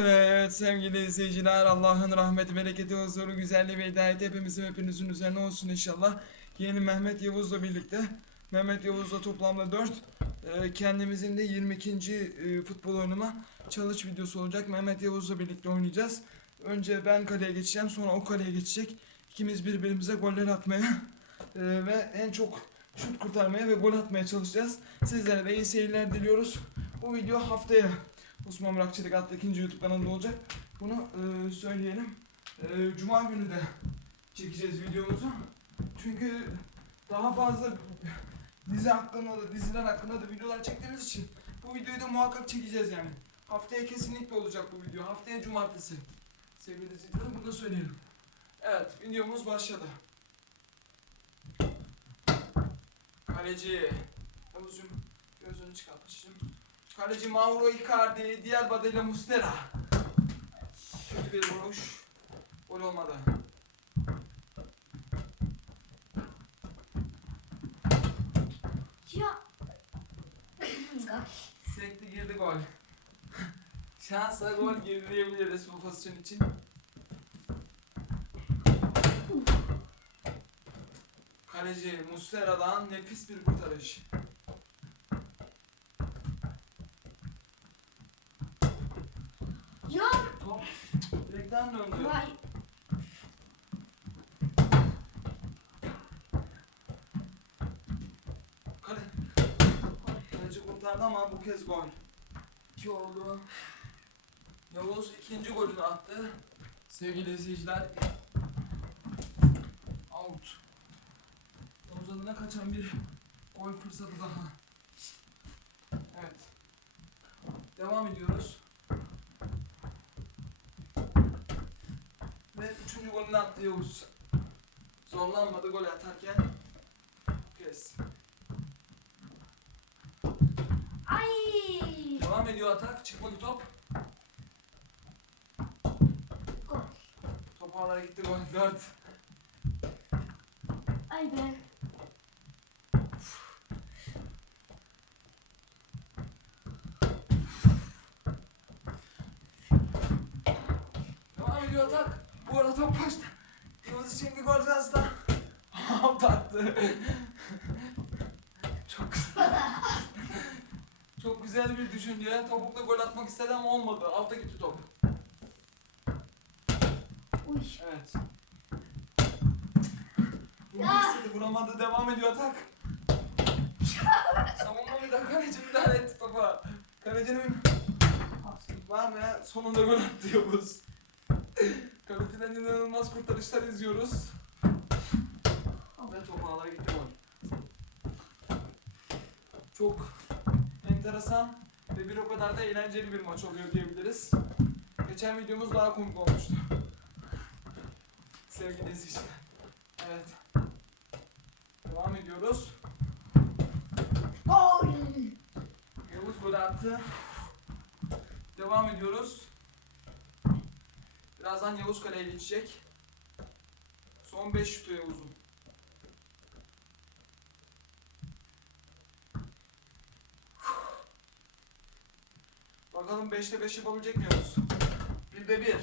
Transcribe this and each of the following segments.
Evet sevgili izleyiciler Allah'ın rahmeti, bereketi, huzuru, güzelliği ve hidayeti hepimizin hepinizin üzerine olsun inşallah. Yeni Mehmet Yavuz'la birlikte Mehmet Yavuz'la toplamda 4 kendimizin de 22. e, futbol oynama çalış videosu olacak. Mehmet Yavuz'la birlikte oynayacağız. Önce ben kaleye geçeceğim sonra o kaleye geçecek. İkimiz birbirimize goller atmaya e, ve en çok şut kurtarmaya ve gol atmaya çalışacağız. Sizlere de iyi seyirler diliyoruz. Bu video haftaya Osman Burakçılık adlı ikinci YouTube kanalında olacak. Bunu e, söyleyelim. E, Cuma günü de çekeceğiz videomuzu. Çünkü daha fazla dizi hakkında da diziler hakkında da videolar çektiğimiz için bu videoyu da muhakkak çekeceğiz yani. Haftaya kesinlikle olacak bu video. Haftaya cumartesi. Sevgili izleyicilerim bunu da söyleyelim. Evet videomuz başladı. Kaleci. Yavuzcuğum gözünü çıkartmışım. Kaleci Mauro Icardi, diğer badıyla Mustera. Kötü bir vuruş. Gol olmadı. Ya. Sekti girdi gol. Şansa gol girdi diyebiliriz bu pozisyon için. Kaleci Mustera'dan nefis bir kurtarış. Direkten döndü. Vay. Kale. Kaleci kurtardı ama bu kez gol. 2 oldu. Yavuz ikinci golünü attı. Sevgili izleyiciler. Out. Yavuz adına kaçan bir gol fırsatı daha. Evet. Devam ediyoruz. Ve üçüncü golünü attı Yavuz. Zorlanmadı gol atarken. Kez. Ay. Devam ediyor atak. Çıkmadı top. Gol. Top ağlara gitti gol. 4. Ay be. Devam ediyor atak. Başta. Yıldız şimdi gol şansta. Out attı. Çok güzel. Çok güzel bir düşünce. Topukla gol atmak istedi ama olmadı. Alta gitti top. Uy. Evet. Vurmak istedi vuramadı. Devam ediyor atak. Savunma bir daha kaleci müdahale etti topa. Kalecinin var ve sonunda gol attı Yavuz. Kaleciden inanılmaz kurtarışlar izliyoruz. Ve top ağlara gitti gol. Çok enteresan ve bir o kadar da eğlenceli bir maç oluyor diyebiliriz. Geçen videomuz daha komik olmuştu. Sevgili izleyiciler. Evet. Devam ediyoruz. Gol. Yavuz gol attı. Devam ediyoruz. Birazdan Yavuz kaleye geçecek. Son 5 şutu Yavuz'un. Bakalım 5'te 5 yapabilecek mi Yavuz? 1'de 1.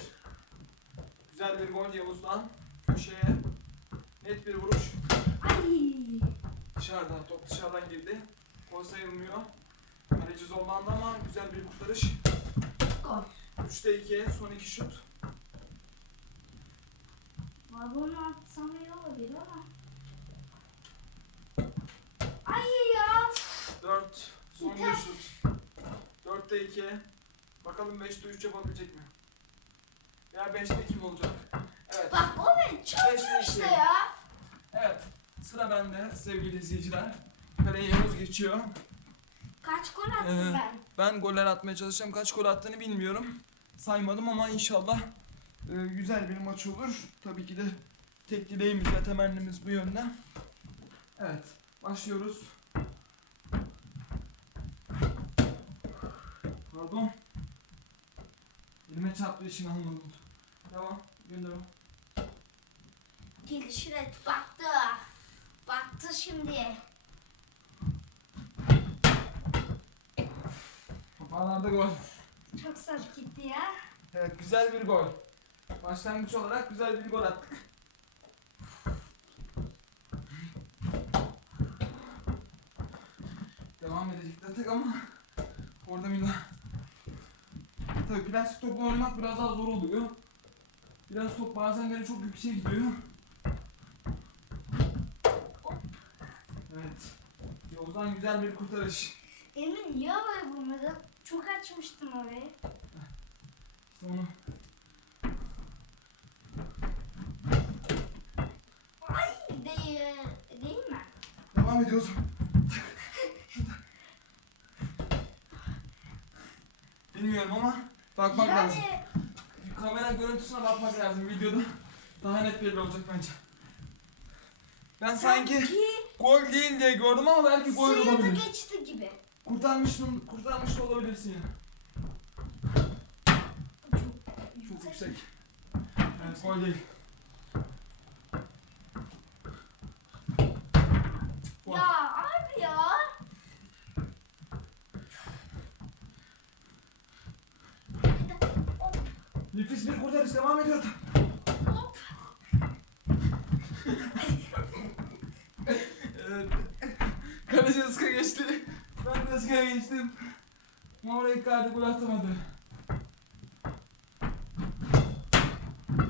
Güzel bir gol Yavuz'dan. Köşeye. Net bir vuruş. Ay. Dışarıdan, top dışarıdan girdi. Gol sayılmıyor. Kaleci zorlandı ama güzel bir kurtarış. Gol. 3'te 2, son 2 şut. Var bunu atsam iyi olabilir ama. Ay ya. 4, son bir şut. 4'te 2. Bakalım 5'te 3 yapabilecek mi? Ya 5'te 2 mi olacak? Evet. Bak o beni çarpıyor işte ya. Evet. Sıra bende sevgili izleyiciler. Kaleye Yavuz geçiyor. Kaç gol attım Ee, ben? Ben goller atmaya çalışacağım. Kaç gol attığını bilmiyorum. Saymadım ama inşallah e, güzel bir maç olur. Tabii ki de tek dileğimiz ve temennimiz bu yönde. Evet. Başlıyoruz. Pardon. Elime çarptı işin almadım. Tamam. Gönderiyorum. Gelişine baktı. Baktı şimdi. Kapağlarda gol. Çok sert gitti ya. Evet güzel bir gol. Başlangıç olarak güzel bir gol attık. Devam edecek tek ama orada Mila. Tabii plastik topla oynamak biraz daha zor oluyor. Biraz top bazen böyle çok yükseğe gidiyor. Evet. Yavuz'dan güzel bir kurtarış. Emin niye havaya vurmadın? Çok açmıştım orayı. İşte onu Değil, değil mi? Devam ediyoruz. Bilmiyorum ama bakmak lazım. Yani Kamera görüntüsüne bakmak lazım videoda. Daha net belli olacak bence. Ben sanki gol değil diye gördüm ama belki gol olabilir. geçti gibi. Kurtarmışsın, kurtarmış olabilirsin ya. Çok yüksek. Evet, gol değil. Gol. Ya abi ya. Hop, Nefis bir kurtarış devam ediyor. Kaleci ıska geçti. Ben de ıskaya geçtim. Mauro Icardi gol atamadı.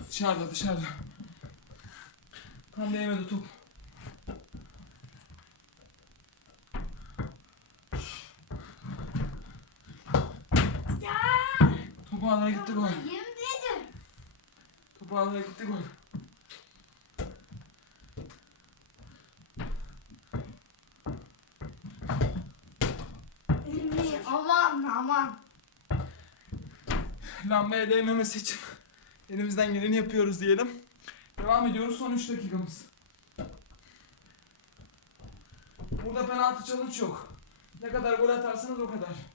Dışarıda dışarıda. Tam değmedi top. Topu ağlara gitti gol. Ağlara gitti gol. Aman aman. Lambaya değmemesi için elimizden geleni yapıyoruz diyelim. Devam ediyoruz son 3 dakikamız. Burada penaltı challenge yok. Ne kadar gol atarsanız o kadar.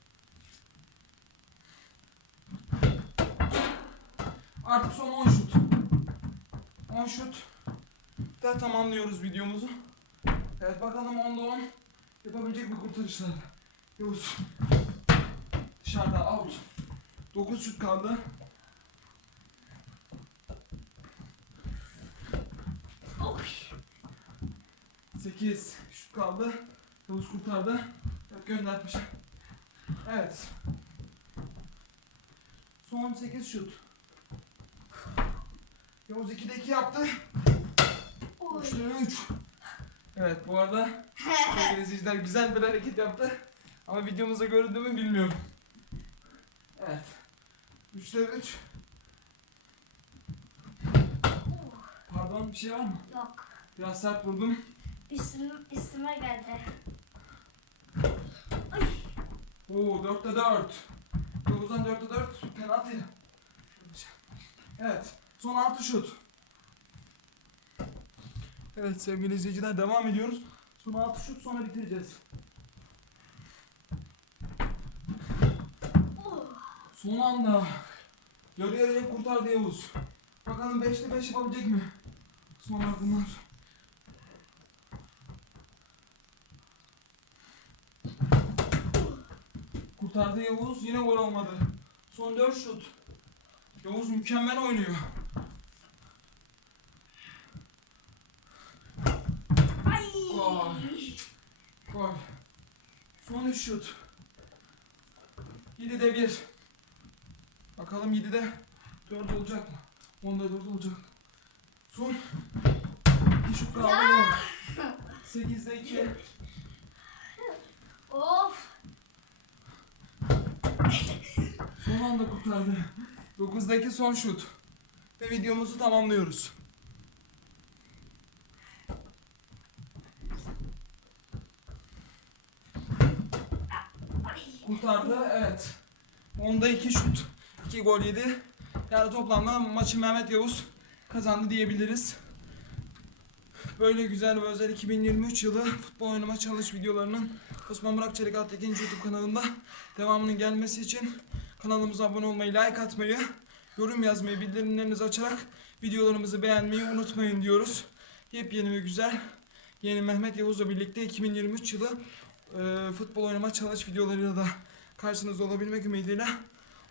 Artık son 10 şut. 10 şut. Da tamamlıyoruz videomuzu. Evet bakalım 10'da 10 yapabilecek mi kurtarışlar? Yavuz. Dışarıda out. 9 şut kaldı. Oy. 8 şut kaldı. Yavuz kurtardı. Yok göndermiş. Evet. Son 8 şut. Yavuz 2'de 2 yaptı. Oy. 3'te 3. Evet bu arada sevgili izleyiciler güzel bir hareket yaptı. Ama videomuzda göründü mü bilmiyorum. Evet. 3'te 3. Pardon bir şey var mı? Yok. Biraz sert vurdum. Üstüm, üstüme geldi. Oo 4'te 4. Yavuz'dan 4'te 4 penaltı. Evet. Son 6 şut. Evet sevgili izleyiciler devam ediyoruz. Son 6 şut sonra bitireceğiz. Son anda. Yarı yarıya kurtardı Yavuz. Bakalım 5'te 5 yapabilecek mi? Son adımlar. Kurtardı Yavuz. Yine gol olmadı. Son 4 şut. Yavuz mükemmel oynuyor. Ay. Gol. Gol. 3 şut. 7'de 1. Bakalım 7'de 4 olacak mı? 10'da 4 olacak. Son 2 şut kaldı. Gol. 8'de 2. Of. Son anda kurtardı. 9'daki son şut. Ve videomuzu tamamlıyoruz. Kurtardı evet. Onda 2 şut. 2 gol yedi. Yani toplamda maçı Mehmet Yavuz kazandı diyebiliriz. Böyle güzel ve özel 2023 yılı futbol oynama çalış videolarının Osman Burak Çelik adlı ikinci YouTube kanalında devamının gelmesi için kanalımıza abone olmayı, like atmayı, yorum yazmayı, bildirimlerinizi açarak videolarımızı beğenmeyi unutmayın diyoruz. Yepyeni ve güzel yeni Mehmet Yavuz'la birlikte 2023 yılı e, futbol oynama çalış videolarıyla da karşınızda olabilmek ümidiyle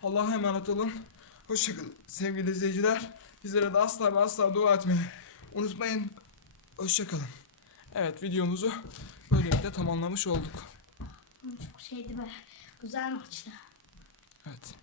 Allah'a emanet olun. Hoşçakalın sevgili izleyiciler. Bizlere de asla ve asla dua etmeyi unutmayın. Hoşçakalın. Evet videomuzu böylelikle tamamlamış olduk. Çok şeydi be. Güzel maçtı. Evet.